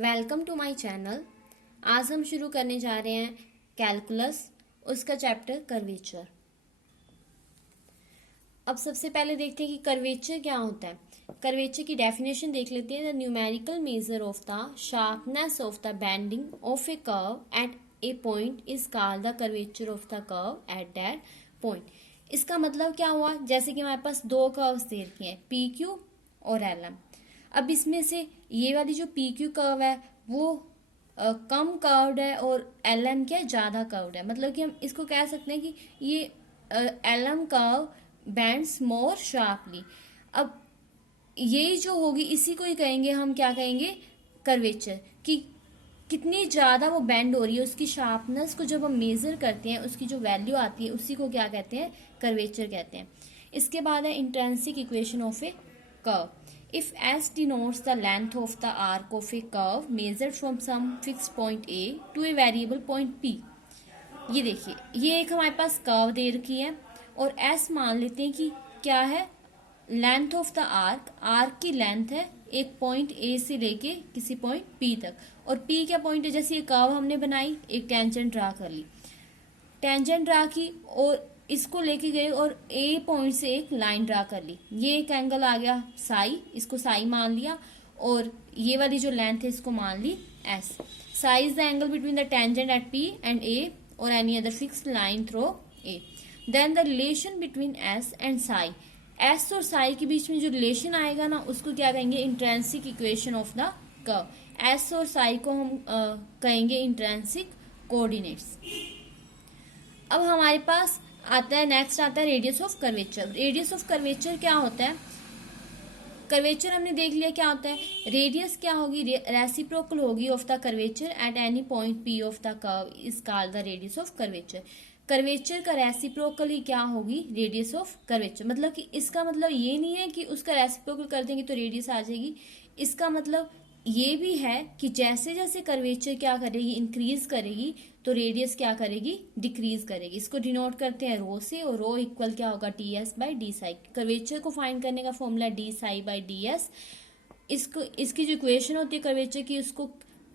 Welcome to my channel. आज हम शुरू करने जा रहे हैं कैलकुलस, उसका चैप्टर कर्वेचर। अब सबसे पहले देखते हैं कि कर्वेचर क्या होता है। कर्वेचर की डेफिनेशन देख लेते हैं। The numerical measure of the sharpness of the bending of A curve at A point is called the curvature of the curve at that point. इसका मतलब क्या हुआ, जैसे कि हमारे पास दो कर्व्स दे रखे हैं, पी क्यू और एल एम। अब इसमें से ये वाली जो पी क्यू कर्व है वो कम कर्व्ड है और एल एम क्या है, ज्यादा कर्व्ड है। मतलब कि हम इसको कह सकते हैं कि ये एल एम कर्व बैंड्स मोर शार्पली। अब यही जो होगी इसी को ही कहेंगे हम, क्या कहेंगे, कर्वेचर। कि कितनी ज्यादा वो बेंड हो रही है, उसकी शार्पनेस को जब हम मेजर करते हैं उसकी जो वैल्यू आती है उसी को क्या कहते हैं, कर्वेचर कहते हैं। इसके बाद है intrinsic equation of A curve. If S denotes the length of the arc of a curve measured from some fixed point A to a variable point P। ये देखिए, ये एक हमारे पास कर्व दे रखी है और S मान लेते हैं कि क्या है, length of the arc. Arc की लेंथ है एक पॉइंट A से लेके किसी पॉइंट P तक, और P क्या पॉइंट है। जैसे ये कर्व हमने बनाई, एक टेंजेंट ड्रा कर ली, टेंजेंट ड्रा की और इसको लेके गए और ए पॉइंट से एक लाइन ड्रा कर ली। ये एक एंगल आ गया साई, इसको साई मान लिया, और ये वाली जो लेंथ है इसको मान ली S. Psi is the angle between the tangent at P and A और any other fixed line through A. Then the relation between S and psi. S और साई के बीच में जो रिलेशन आएगा ना, उसको क्या कहेंगे, intrinsic equation of the curve. S और साई को हम कहेंगे इंट्रिंसिक कोऑर्डिनेट्स। अब हमारे पास आता है, नेक्स्ट आता है radius of curvature. Radius of curvature क्या होता है, कर्वेचर हमने देख लिया क्या होता है। रेडियस क्या होगी, रेसिप्रोकल होगी of the curvature at any point P of the curve is called the radius of curvature. Curvature का रेसिप्रोकल ही क्या होगी, रेडियस ऑफ कर्वेचर। मतलब कि इसका मतलब ये नहीं है कि उसका रेसिप्रोकल कर देंगे तो रेडियस आ जाएगी। इसका मतलब ये भी है कि जैसे जैसे कर्वेचर क्या करेगी, इंक्रीज करेगी, तो रेडियस क्या करेगी, डिक्रीज करेगी। इसको डिनोट करते हैं रो से, और रो इक्वल क्या होगा, D S by D Sai. Curvature को फाइंड करने का formula D psi by D S. इसको, इसकी जो इक्वेशन होती है कर्वेचर की, उसको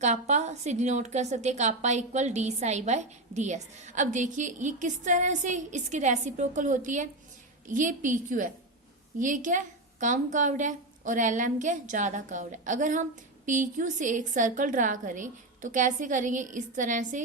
कापा से डिनोट कर सकते हैं, kappa equal D psi by D S. अब देखिए ये किस तरह से इसकी रेसिप्रोकल होती है। ये पी क्यू है, ये क्या है, कम कर्व्ड है, और एल एम क्या है, ज्यादा कर्व्ड है। अगर हम पी क्यू से एक सर्कल ड्रा करें तो कैसे करेंगे, इस तरह से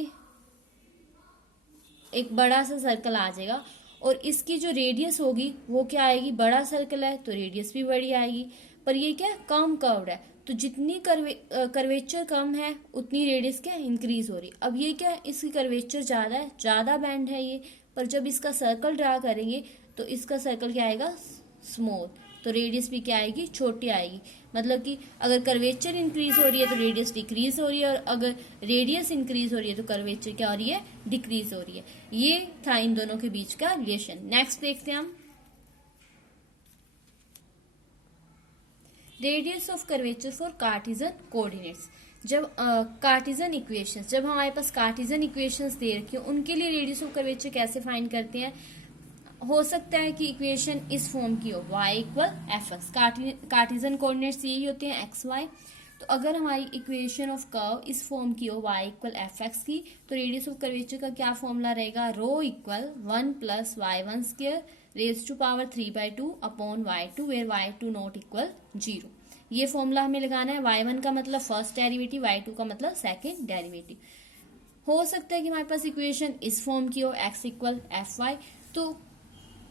एक बड़ा सा सर्कल आ जाएगा, और इसकी जो रेडियस होगी वो क्या आएगी, बड़ा सर्कल है तो रेडियस भी बड़ी आएगी। पर ये क्या, कम कर्व्ड है, तो जितनी कर्वेचर कम है उतनी रेडियस क्या, इंक्रीज हो रही। अब ये क्या, इसकी कर्वेचर ज्यादा है, ज्यादा बैंड है ये, पर जब इसका सर्कल ड्रा करेंगे तो इसका सर्कल क्या आएगा, स्मॉल, तो रेडियस भी क्या आएगी, छोटी आएगी। मतलब कि अगर कर्वेचर इंक्रीज हो रही है तो रेडियस डिक्रीज हो रही है, और अगर रेडियस इंक्रीज हो रही है तो कर्वेचर क्या हो रही है, डिक्रीज हो रही है। ये था इन दोनों के बीच का रिलेशन। नेक्स्ट देखते हैं हम radius of curvature for Cartesian coordinates. जब कार्टेशियन इक्वेशंस, जब हमारे पास कार्टेशियन इक्वेशंस दे रखी हो, उनके लिए रेडियस ऑफ कर्वेचर कैसे फाइंड करते हैं। हो सकता है कि इक्वेशन इस फॉर्म की हो, y equal F x. Cartesian coordinates यही होते हैं, एक्स वाई। तो अगर हमारी इक्वेशन ऑफ कर्व इस फॉर्म की हो, y इक्वल एफ एक्स की, तो रेडियस ऑफ कर्वेचर का क्या फॉर्मूला रहेगा, rho equal 1 plus Y one square raise to power 3/2 upon y2 where y2 not equal 0। ये फॉर्मूला हमें लगाना है। y1 का मतलब फर्स्ट डेरिवेटिव, y2 का मतलब सेकेंड डेरिवेटिव। हो सकता है कि हमारे पास इक्वेशन इस फॉर्म की हो, x इक्वल एफ वाई। तो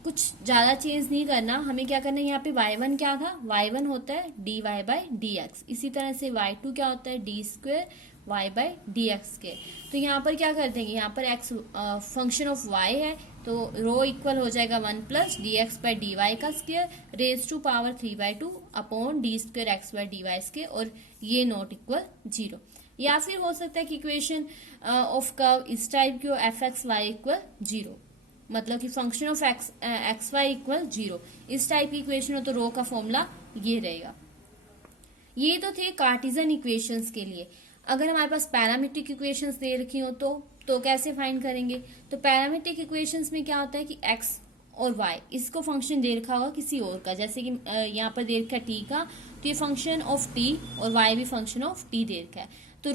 कुछ ज्यादा चेंज नहीं करना, हमें क्या करना है, यहाँ पे y1 क्या था, y1 होता है dy बाई डी एक्स। इसी तरह से y2 क्या होता है, D square y by D x के। तो यहाँ पर क्या कर देंगे, यहाँ पर x फंक्शन ऑफ y है, तो रो इक्वल हो जाएगा 1 plus D X by D Y का square raise to power 3/2 upon D square X by D Y square, और ये नॉट इक्वल 0। या फिर हो सकता है कि इक्वेशन ऑफ कर्व इस टाइप की हो, एफ एक्स वाई इक्वल 0, मतलब कि function of X Y equal 0। इस टाइप की इक्वेशन हो तो रो का फॉर्मूला ये रहेगा। ये तो थे कार्टेशियन इक्वेशंस के लिए। अगर हमारे पास पैरामीट्रिक इक्वेशंस दे रखी हो तो कैसे फाइंड करेंगे। तो पैरामीट्रिक इक्वेशंस में क्या होता है कि एक्स और y, इसको फंक्शन दे रखा होगा किसी और का, जैसे कि यहाँ पर दे रखा है t का, तो ये फंक्शन ऑफ t और y भी फंक्शन ऑफ t दे रखा है। तो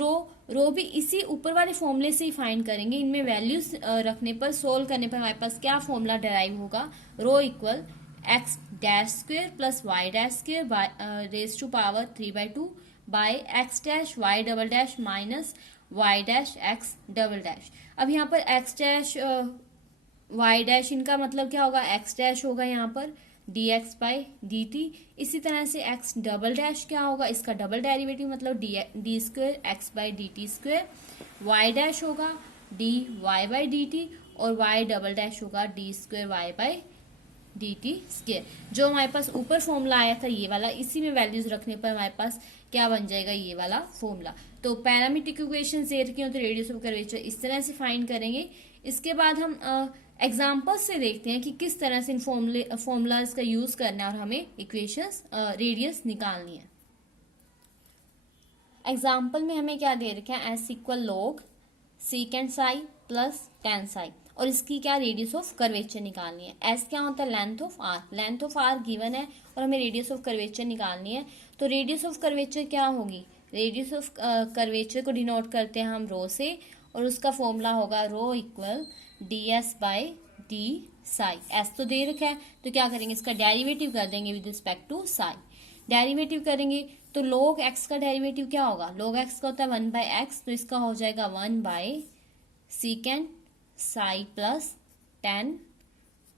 रो भी इसी ऊपर वाले फॉर्मूले से ही फाइंड करेंगे। इनमें वैल्यूज रखने पर, सोल्व करने पर हमारे पास क्या फॉर्मूला डराइव होगा, rho equal X dash square plus Y dash square raise to power 3/2 by X dash Y double dash minus Y dash X double dash. अब यहाँ पर एक्स डैश वाई डैश, इनका मतलब क्या होगा, एक्स डैश होगा यहाँ पर D X by D T. इसी तरह से एक्स डबल डैश क्या होगा, इसका डबल डेरिवेटिव मतलब D square X by D T square. Y dash होगा D Y by D T और वाई डबल डैश होगा D square Y by D T square. जो हमारे पास ऊपर फॉर्मूला आया था ये वाला, इसी में वैल्यूज रखने पर हमारे पास क्या बन जाएगा, ये वाला फॉर्मूला। तो पैरामीट्रिक इक्वेशन दे रखी हो तो रेडियस ऑफ कर्वेचर इस तरह से फाइंड करेंगे। इसके बाद हम एग्जाम्पल्स से देखते हैं कि किस तरह से इन फॉर्मूलाज का यूज करना है और हमें इक्वेशंस रेडियस निकालनी है। एग्जाम्पल में हमें क्या दे रखा है, S equal log सीकेंड psi plus tan Sai, और इसकी क्या रेडियस ऑफ कर्वेचर निकालनी है। एस क्या होता है, length of R, length of R given है और हमें रेडियस ऑफ कर्वेचर निकालनी है। तो रेडियस ऑफ कर्वेचर क्या होगी, रेडियस ऑफ कर्वेचर को डिनोट करते हैं हम रो से, और उसका फॉर्मूला होगा rho equal D S by D psi. S तो दे रखा है तो क्या करेंगे, इसका डेरिवेटिव कर देंगे with respect to psi. Derivative करेंगे तो log x का डेरिवेटिव क्या होगा, log x का होता है 1/x, तो इसका हो जाएगा 1 सीकेंड साई प्लस टेन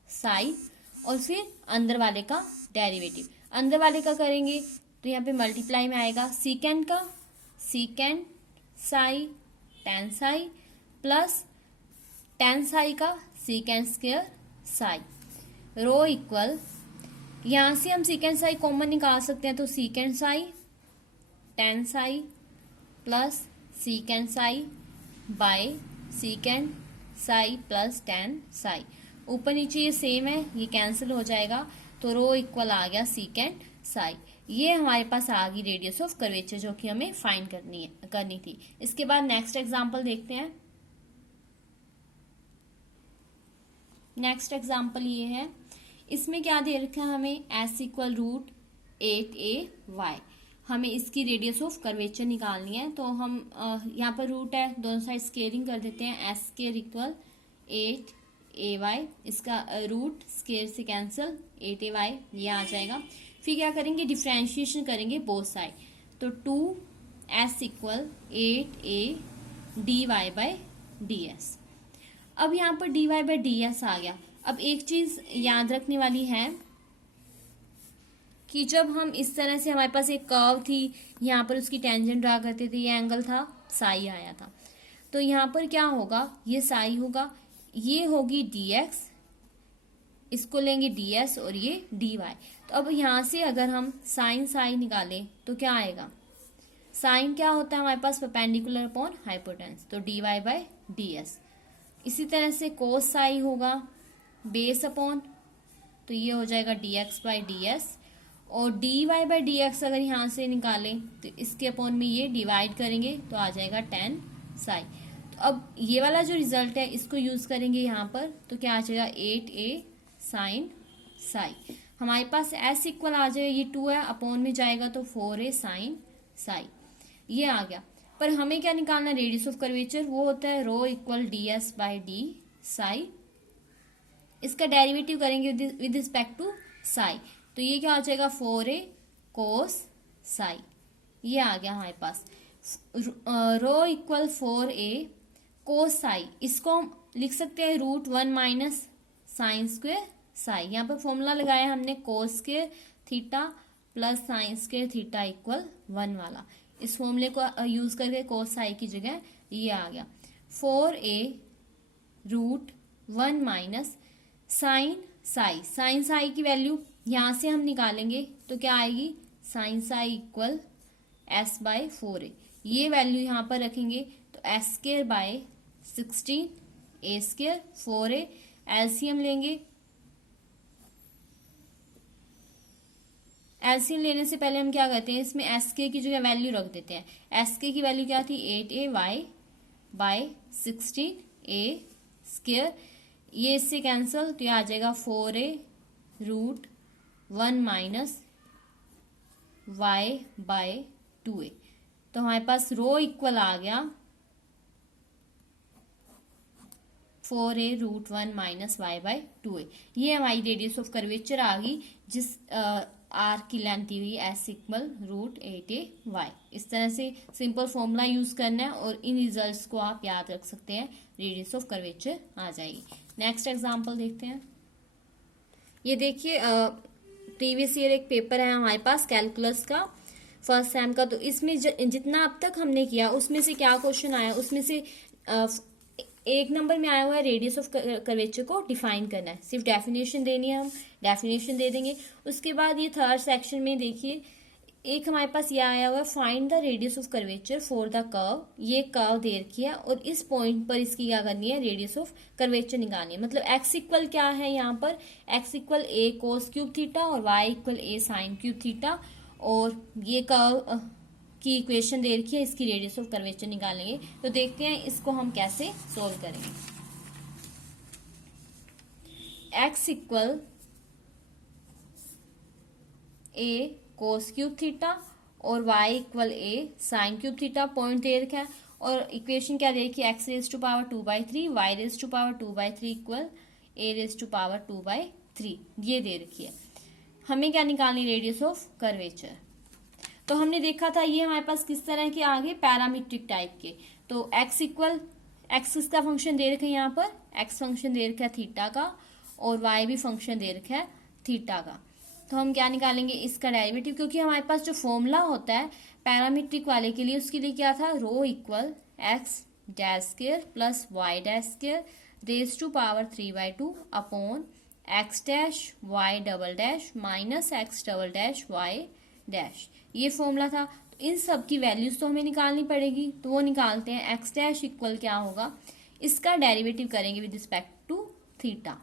साई, और फिर अंदर वाले का डेरिवेटिव। अंदर वाले का करेंगे तो यहाँ पे मल्टीप्लाई में आएगा सीकेंड का सीकेंड psi tan psi plus tan Sai का secant square Sai. Rho equal, यहाँ से हम सीकेंड साई कॉमन निकाल सकते हैं, तो secant psi tan psi plus secant psi by secant psi plus tan psi. ऊपर नीचे ये सेम है, ये कैंसिल हो जाएगा, तो रो इक्वल आ गया सीकेंड साई। ये हमारे पास आ गई रेडियस ऑफ कर्वेचर जो कि हमें फाइंड करनी थी। इसके बाद नेक्स्ट एग्जांपल देखते हैं। नेक्स्ट एग्जांपल ये है, इसमें क्या दे रखा है हमें, S equal root 8a y। हमें इसकी रेडियस ऑफ कर्वेचर निकालनी है। तो हम यहाँ पर रूट है, दोनों साइड स्केयरिंग कर देते हैं, एस स्केयर इक्वल 8ay, इसका रूट स्केयर से कैंसिल 8ay ये आ जाएगा। फिर क्या करेंगे, डिफ्रेंशिएशन करेंगे बोथ साइड, तो 2s equal 8a dy by ds। अब यहाँ पर dy बाई ds आ गया। अब एक चीज याद रखने वाली है कि जब हम इस तरह से, हमारे पास एक कर्व थी, यहाँ पर उसकी टेंजेंट ड्रा करते थे, ये एंगल था साई आया था, तो यहाँ पर क्या होगा, ये साई होगा, ये होगी dx, इसको लेंगे ds और ये dy। तो अब यहाँ से अगर हम साइन साई निकालें तो क्या आएगा, साइन क्या होता है हमारे पास, परपेंडिकुलर अपॉन हाइपोटेन्यूज, तो dy बाई ds। इसी तरह से कोस साई होगा बेस अपॉन, तो ये हो जाएगा dx बाई ds, और dy बाई dx अगर यहाँ से निकालें तो इसके अपॉन में ये डिवाइड करेंगे तो आ जाएगा 10 साई। तो अब ये वाला जो रिजल्ट है इसको यूज करेंगे यहाँ पर, तो क्या आ जाएगा 8a साइन साई। हमारे पास s इक्वल आ जाएगा, ये 2 है, अपॉन में जाएगा तो 4a साइन साई, ये आ गया। पर हमें क्या निकालना है, रेडियस ऑफ कर्वेचर, वो होता है rho equal ds by D psi. इसका डेरिवेटिव करेंगे विद रिस्पेक्ट टू साई, तो ये क्या हो जाएगा 4a कोस साई, ये आ गया हमारे पास। रो इक्वल 4a कोस साई, इसको हम लिख सकते हैं root 1 minus sine square psi. यहाँ पर फॉर्मूला लगाया हमने cos square theta plus sine square theta equal 1 वाला, इस फॉर्मूले को यूज करके कोस साई की जगह ये आ गया 4a root 1 minus sine psi. Sine psi की वैल्यू यहाँ से हम निकालेंगे तो क्या आएगी, sine psi equal s by 4a, ये वैल्यू यहाँ पर रखेंगे तो s square by 16 a square 4a। LCM लेंगे, एलसीएम लेने से पहले हम क्या करते हैं, इसमें एस के की जगह वैल्यू रख देते हैं। एस के की वैल्यू क्या थी 8a y bye 16 a square, ये इससे कैंसिल, तो ये आ जाएगा 4a√1 माइनस y/2a। तो हमारे पास रो इक्वल आ गया 4a√1 माइनस y/2a। ये हमारी रेडियस ऑफ कर्वेचर आ गई, जिस आर्क की लेंथ दी हुई s इक्वल √8a y। इस तरह से सिंपल फॉर्मूला यूज करना है और इन रिजल्ट्स को आप याद रख सकते हैं, रेडियस ऑफ कर्वेचर आ जाएगी। नेक्स्ट एग्जांपल देखते हैं। ये देखिए प्रीवियस ईयर एक पेपर है हमारे पास कैलकुलस का, फर्स्ट सेम का। तो इसमें जितना अब तक हमने किया उसमें से क्या क्वेश्चन आया, उसमें से एक नंबर में आया हुआ है रेडियस ऑफ कर्वेचर को डिफाइन करना है। सिर्फ डेफिनेशन देनी है, हम डेफिनेशन दे देंगे। उसके बाद ये थर्ड सेक्शन में देखिए एक हमारे पास ये आया हुआ है find the radius of curvature for the curve. ये कर्व दे रखी है और इस पॉइंट पर इसकी क्या करनी है, रेडियस ऑफ कर्वेचर निकालनी है। मतलब एक्स इक्वल क्या है यहाँ पर, x equal a cos cube theta और y equal a sin cube theta. और ये कर्व की इक्वेशन दे रखी है, इसकी रेडियस ऑफ कर्वेचर निकालेंगे। तो देखते हैं इसको हम कैसे सोल्व करेंगे। x equal a cos cube theta और y equal a sin cube theta point दे रखा है। और इक्वेशन क्या दे रखी है, x raise to power 2/3 y raise to power 2/3 equal a raise to power 2/3 ये दे रखी है। हमें क्या निकालनी, रेडियस ऑफ कर्वेचर। तो हमने देखा था ये हमारे पास किस तरह के आगे पैरामीट्रिक टाइप के। तो x इक्वल एक्स किसका फंक्शन दे रखा है, यहाँ पर x फंक्शन दे रखा है थीटा का और y भी फंक्शन दे रखा है थीटा का। तो हम क्या निकालेंगे, इसका डेरिवेटिव, क्योंकि हमारे पास जो फॉर्मूला होता है पैरामीट्रिक वाले के लिए उसके लिए क्या था, rho equal X dash square plus Y dash square raise to power 3/2 upon X dash Y double dash minus X double dash Y dash. ये फॉर्मूला था। तो इन सब की वैल्यूज तो हमें निकालनी पड़ेगी, तो वो निकालते हैं। एक्स डैश इक्वल क्या होगा, इसका डेरिवेटिव करेंगे with respect to theta.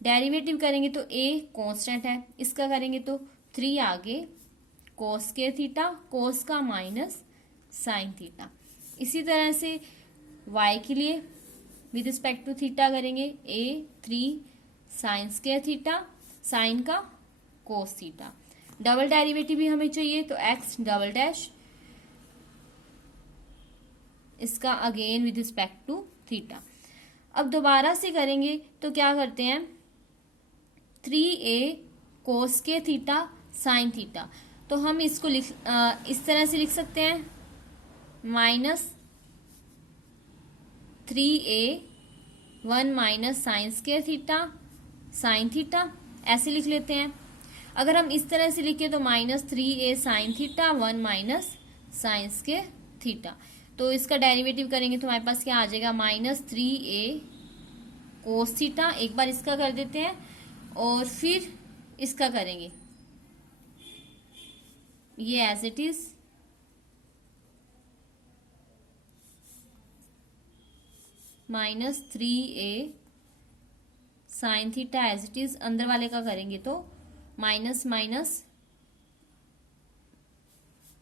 Derivative करेंगे तो a कांस्टेंट है, इसका करेंगे तो 3 आगे cos स्क्वायर थीटा, cos का माइनस साइन थीटा। इसी तरह से y के लिए विद रिस्पेक्ट टू थीटा करेंगे a 3 sine square theta, sine का cos थीटा। डबल डेरिवेटिव भी हमें चाहिए, तो x डबल डैश, इसका again with respect to theta. अब दोबारा से करेंगे तो क्या करते हैं, 3a cos के थीटा साइन थीटा। तो हम इसको इस तरह से लिख सकते हैं, minus 3a 1 minus sine square theta sine theta, ऐसे लिख लेते हैं। अगर हम इस तरह से लिखें तो minus 3a sine theta 1 minus sine square theta. तो इसका डेरिवेटिव करेंगे तो हमारे पास क्या आ जाएगा, माइनस 3a cos थीटा। एक बार इसका कर देते हैं और फिर इसका करेंगे, ये as it is minus 3a sine theta as it is. अंदर वाले का करेंगे तो minus minus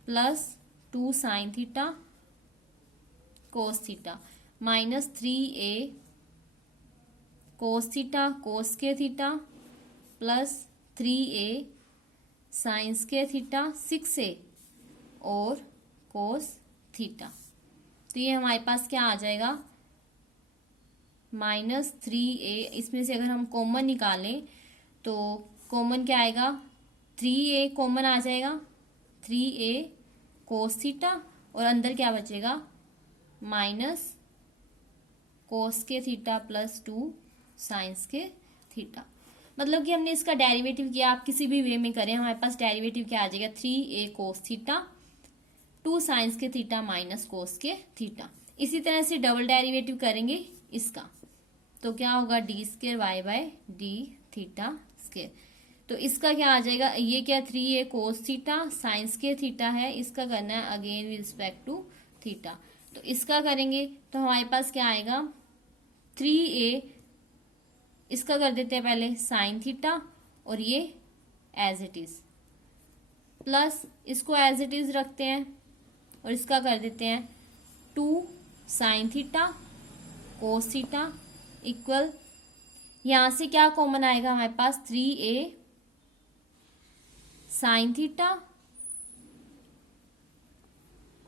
plus 2 sine theta cos theta minus 3a cos theta cos square theta plus 3a sine square theta 6a और कोस थीटा। तो ये हमारे पास क्या आ जाएगा, माइनस 3a। इसमें से अगर हम कॉमन निकालें तो कॉमन क्या आएगा, 3a कॉमन आ जाएगा, 3a कोस थीटा और अंदर क्या बचेगा, माइनस कोस के थीटा प्लस 2 साइंस के थीटा। मतलब कि हमने इसका डेरिवेटिव किया, आप किसी भी वे में करें हमारे पास डेरिवेटिव क्या आ जाएगा, 3a कोस थीटा 2 साइंस के थीटा माइनस कोस के थीटा। इसी तरह से डबल डेरिवेटिव करेंगे इसका तो क्या होगा, D square Y by D theta square. तो इसका क्या आ जाएगा, ये क्या 3a कोस थीटा साइंस के थीटा है, इसका करना है again with respect to theta. तो इसका करेंगे तो हमारे पास क्या आएगा, 3a, इसका कर देते हैं पहले साइन थीटा और ये एज इट इज, प्लस इसको एज इट इज रखते हैं और इसका कर देते हैं 2 sine theta cos theta equal यहां से क्या कॉमन आएगा हमारे पास, 3a साइन थीटा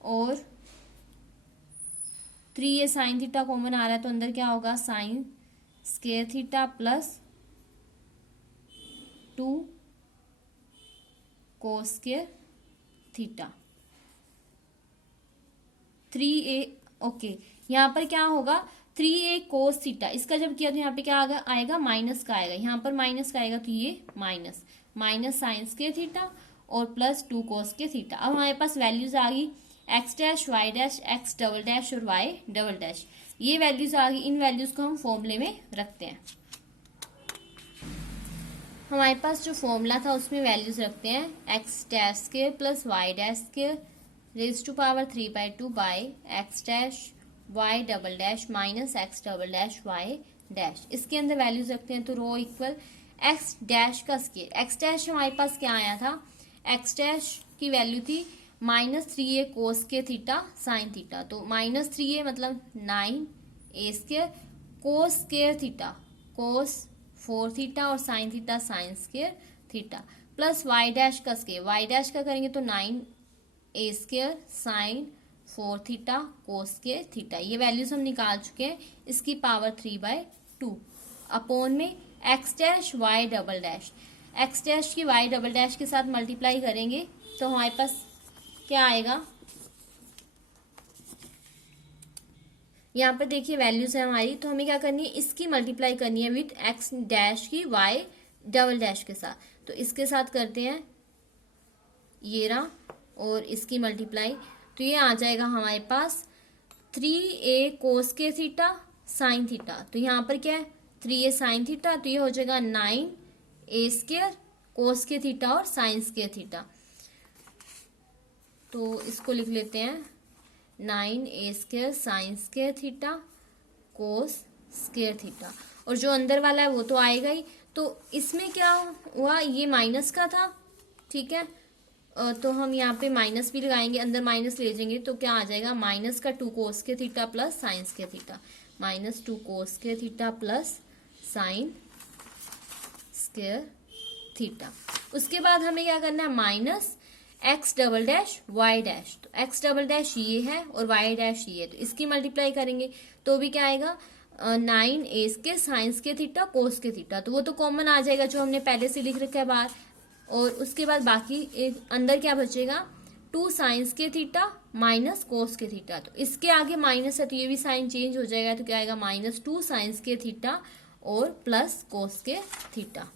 और 3a साइन थीटा कॉमन आ रहा है तो अंदर क्या होगा, sign square theta plus 2 cos square theta. 3a okay, यहाँ पर क्या होगा 3a कोस थीटा, इसका जब किया तो यहाँ पे क्या आएगा माइनस का आएगा, यहाँ पर माइनस का आएगा तो ये minus minus sine square theta और प्लस 2 कोस स्क्वायर थीटा। अब हमारे पास वैल्यूज आ गई X dash Y dash X double dash और वाई डबल डैश, ये वैल्यूज आ गई। इन वैल्यूज को हम फॉर्मूले में रखते हैं। हमारे पास जो फॉर्मूला था उसमें वैल्यूज रखते हैं, X dash square plus Y dash square raise to power 3/2 by X dash Y double dash minus X double dash Y dash. इसके अंदर वैल्यूज रखते हैं तो रो इक्वल एक्स डैश का स्क्वायर, एक्स डैश हमारे पास क्या आया था, एक्स डैश की वैल्यू थी -3a कोस के थीटा साइन थीटा, तो -3a मतलब 9a square cos square theta cos 4 theta और sine theta sine square theta plus Y dash का स्क्वायर, वाई डैश का करेंगे तो 9a square sine 4 theta cos square theta. ये वैल्यूज हम निकाल चुके हैं, इसकी पावर 3/2 अपॉन में X dash Y double dash, X dash की वाई डबल डैश के साथ मल्टीप्लाई करेंगे तो हमारे पास क्या आएगा, यहाँ पर देखिए वैल्यूज है हमारी, तो हमें क्या करनी है, इसकी मल्टीप्लाई करनी है विथ एक्स डैश की वाई डबल डैश के साथ, तो इसके साथ करते हैं ये रहा और इसकी मल्टीप्लाई, तो ये आ जाएगा हमारे पास 3a कोस के थीटा साइन थीटा, तो यहाँ पर क्या है 3a साइन थीटा, तो ये हो जाएगा 9a स्क्वायर कोस के थीटा और साइन स्क्वायर थीटा, तो इसको लिख लेते हैं 9a square sine square theta cos square theta, और जो अंदर वाला है वो तो आएगा ही। तो इसमें क्या हुआ, ये माइनस का था, ठीक है, तो हम यहाँ पे माइनस भी लगाएंगे, अंदर माइनस ले जाएंगे तो क्या आ जाएगा, माइनस का 2 कोस के theta plus sine square theta, -2 cos के theta plus sine square theta. उसके बाद हमें क्या करना है, minus X double dash Y dash, तो एक्स डबल डैश ये है और वाई डैश ये है, तो इसकी मल्टीप्लाई करेंगे तो भी क्या आएगा 9a के साइंस के थीटा कोस के थीटा, तो वो तो कॉमन आ जाएगा जो हमने पहले से लिख रखा है बाहर, और उसके बाद बाकी अंदर क्या बचेगा 2 साइंस के थीटा माइनस कोस के थीटा, तो इसके आगे माइनस है तो ये भी साइन चेंज हो जाएगा, तो क्या आएगा -2 साइंस के थीटा और प्लस कोस के थीटा,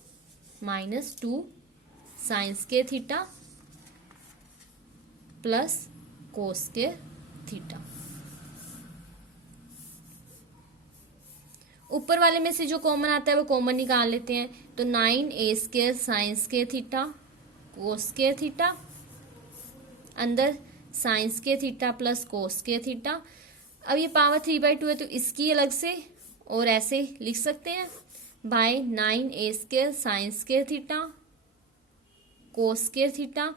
-2 साइंस के थीटा प्लस कोस के थीटा। ऊपर वाले में से जो कॉमन आता है वो कॉमन निकाल लेते हैं, तो 9a square sine square theta cos square theta, अंदर sine square theta plus cos square theta. अब ये पावर 3/2 है तो इसकी अलग से और ऐसे लिख सकते हैं by 9a square sine square theta cos square theta,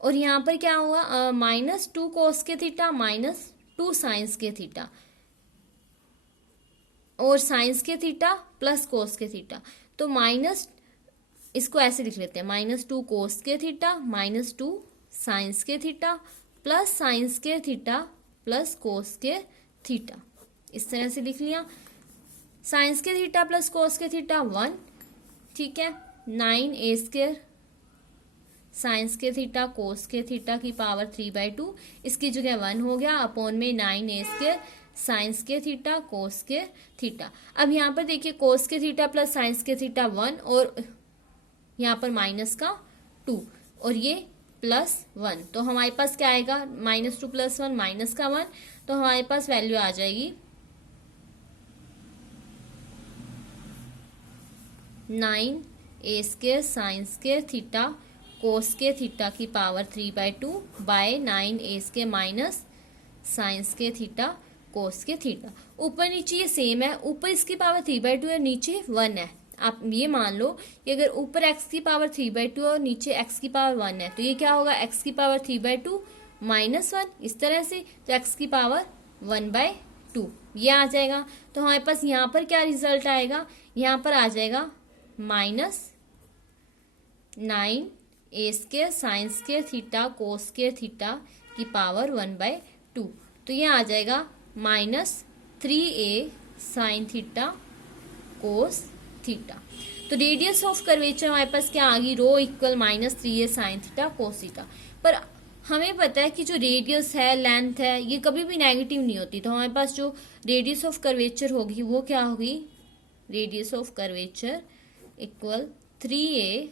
और यहाँ पर क्या हुआ -2 कोस के थीटा -2 साइंस के थीटा और साइंस के थीटा प्लस कोस के थीटा, तो माइनस इसको ऐसे लिख लेते हैं -2 कोस के थीटा -2 साइंस के थीटा प्लस साइंस के थीटा प्लस कोस के थीटा, इस तरह से लिख लिया। साइंस के थीटा प्लस कोस के थीटा 1, ठीक है, 9a स्क्वायर साइंस के थीटा कोस के थीटा की पावर 3/2, इसकी जगह 1 हो गया अपॉन में 9a स्क्वायर साइंस के थीटा कोस के थीटा। अब यहाँ पर देखिए कोस के थीटा प्लस साइंस के थीटा 1 और यहाँ पर माइनस का 2 और ये +1, तो हमारे पास क्या आएगा -2 + 1 माइनस का 1, तो हमारे पास वैल्यू आ जाएगी 9a स्क्वायर साइंस के थीटा कोस के थीटा की power 3/2 by 9a square minus sines के थीटा कोस के थीटा। ऊपर नीचे ये सेम है, ऊपर इसकी पावर 3/2 है, नीचे 1 है। आप ये मान लो कि अगर ऊपर x की पावर 3/2 और नीचे x की पावर 1 है तो ये क्या होगा x की पावर 3/2 -1, इस तरह से, तो x की पावर 1/2 2 ये आ जाएगा। तो हमारे पास यहाँ पर क्या रिजल्ट आएगा, यहाँ पर आ जाएगा -9 a² sin² theta cos² theta की पावर 1/2। तो ये आ जाएगा -3a sin theta cos theta. तो रेडियस ऑफ कर्वेचर हमारे पास क्या आ गई, rho equal -3a sin theta cos theta. पर हमें पता है कि जो रेडियस है, लेंथ है, ये कभी भी नेगेटिव नहीं होती। तो हमारे पास जो रेडियस ऑफ कर्वेचर होगी वो क्या होगी, radius of curvature equal 3a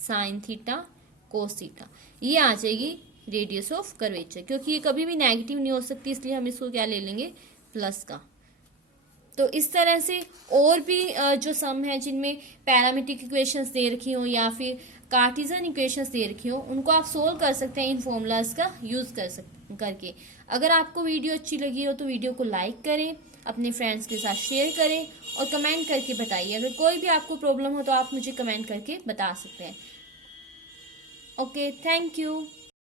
sin theta cos theta. ये आ जाएगी रेडियस ऑफ कर्वेचर, क्योंकि ये कभी भी नेगेटिव नहीं हो सकती, इसलिए हम इसको क्या ले लेंगे, प्लस का। तो इस तरह से और भी जो सम है जिनमें पैरामीट्रिक इक्वेशंस दे रखी हो या फिर कार्टेशियन इक्वेशंस दे रखी हो, उनको आप सोल्व कर सकते हैं इन फॉर्मूलाज का यूज करके। अगर आपको वीडियो अच्छी लगी हो तो वीडियो को लाइक करें, अपने फ्रेंड्स के साथ शेयर करें और कमेंट करके बताइए। अगर कोई भी आपको प्रॉब्लम हो तो आप मुझे कमेंट करके बता सकते हैं। Okay, thank you.